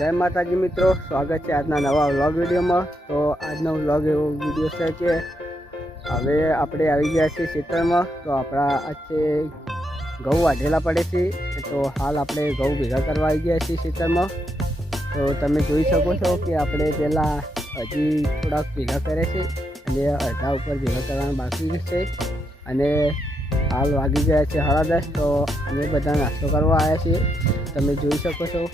जय माताजी मित्रों, स्वागत है आजना नवा व्लॉग वीडियो में। तो आजनो व्लॉग एवो वीडियो है कि हवे आपणे आई गया छे खेतर में। तो अपना आज घऊँ वाढेला पड़े छे, तो हाल आपणे घऊँ भेगा करवा आई गया छे खेतर में। तो तमे जोई शको छो कि आपणे पहेला हजी थोड़ा भेगा करे छे अने अर्धा उपर भेगा करवाना बाकी छे। अने हाल वागी गया छे 10:30। तो अमे बधा नास्तो करवा आया छे। तमे जोई शको छो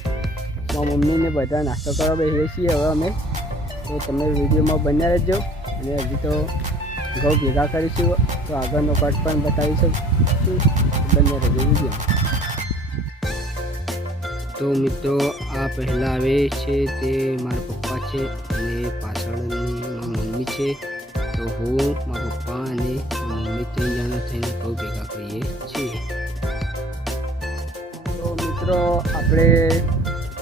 मम्मी ने बधा नास्तो करवा बेसीए छीए हवे अमे। तो तमे विडियो में बन्या रहेजो। अने हजी तो घऊँ भेगा करीशुं, तो आगळनो कट पण बतावी शकशुं। बन्या रहेजो विडियो। तो मित्रों आ पहला आवे छे ते मारा पप्पा छे अने पाछळनी मारी मम्मी छे। तो हूँ मारा पप्पा अने मम्मी 3 जना थईने घऊँ भेगा करीए छीए। तो मित्रों आपणे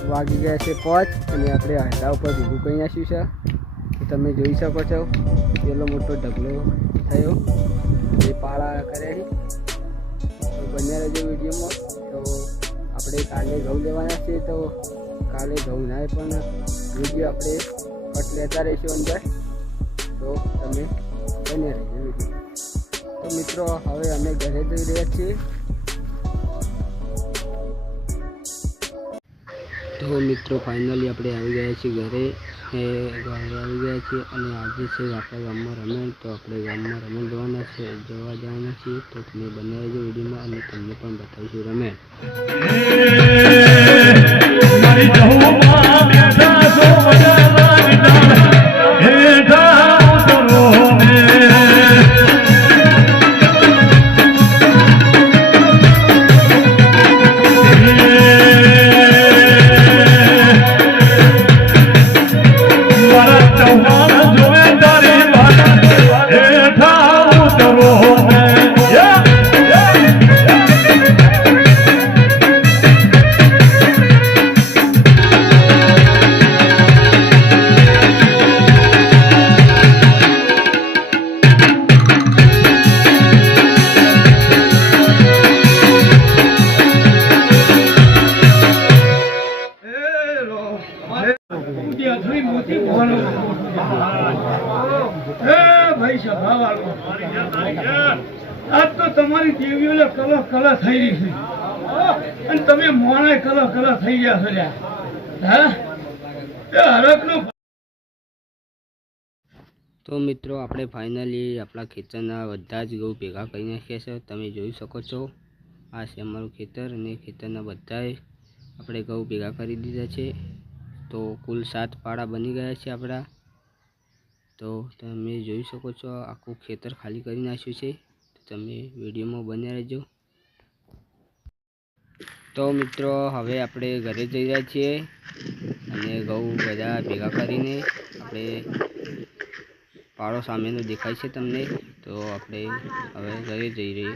वागी गया छे 5 अने आपणे अर्धा उपर भेगुं करी नाख्युं छे। तो तमे जोई शको छो पेलो मोटो ढगलो थयो ए पाळा करे। तो बन्या रहेजो विडियो में। तो આપણે કાલે ઘઉં લેવાના છે, તો કાલે ઘઉં ના પણ વિડીયો આપણે કટ લેતા રહીશું અંદર। તો તમે બને રહેજો વિડીયો। તો મિત્રો હવે અમે ઘરે જઈ રહ્યા છીએ। તો મિત્રો ફાઇનલી આપણે આવી ગયા છીએ ઘરે આવી ગયા છીએ અને આજે છે આપણા ગામમાં રમેણ। તો આપણે ગામમાં રમેણ જોવા જવાના છીએ। તો તમે બને રહેજો વિડીયોમાં અને તમને પણ બતાવીશું રમેણ। आज तो तमारी देवीओ कलर कलर थई रही छे अने तमे मोणे कलर कलर थई गया छे हाँ ए हरकनो। तो मित्रों આપણે ફાઇનલી આપણા ખેતરના બધા જ ઘઉં ભેગા કરી નાખ્યા છે। તમે જોઈ શકો છો આ છે અમારું ખેતર અને ખેતરના બધાય આપણે ઘઉં ભેગા કરી દીધા છે। તો કુલ 7 પાડા બની ગયા છે આપણા। તો તમે જોઈ શકો છો આખું ખેતર ખાલી કરી નાખ્યું છે। તો તમે વિડીયોમાં બન્યા રહેજો। તો મિત્રો હવે આપણે ઘરે જઈ રહ્યા છીએ અને ઘઉં બધા ભેગા કરીને આપણે પાડો સામેનો દેખાય છે તમને। તો આપણે હવે ઘરે જઈ રહીએ।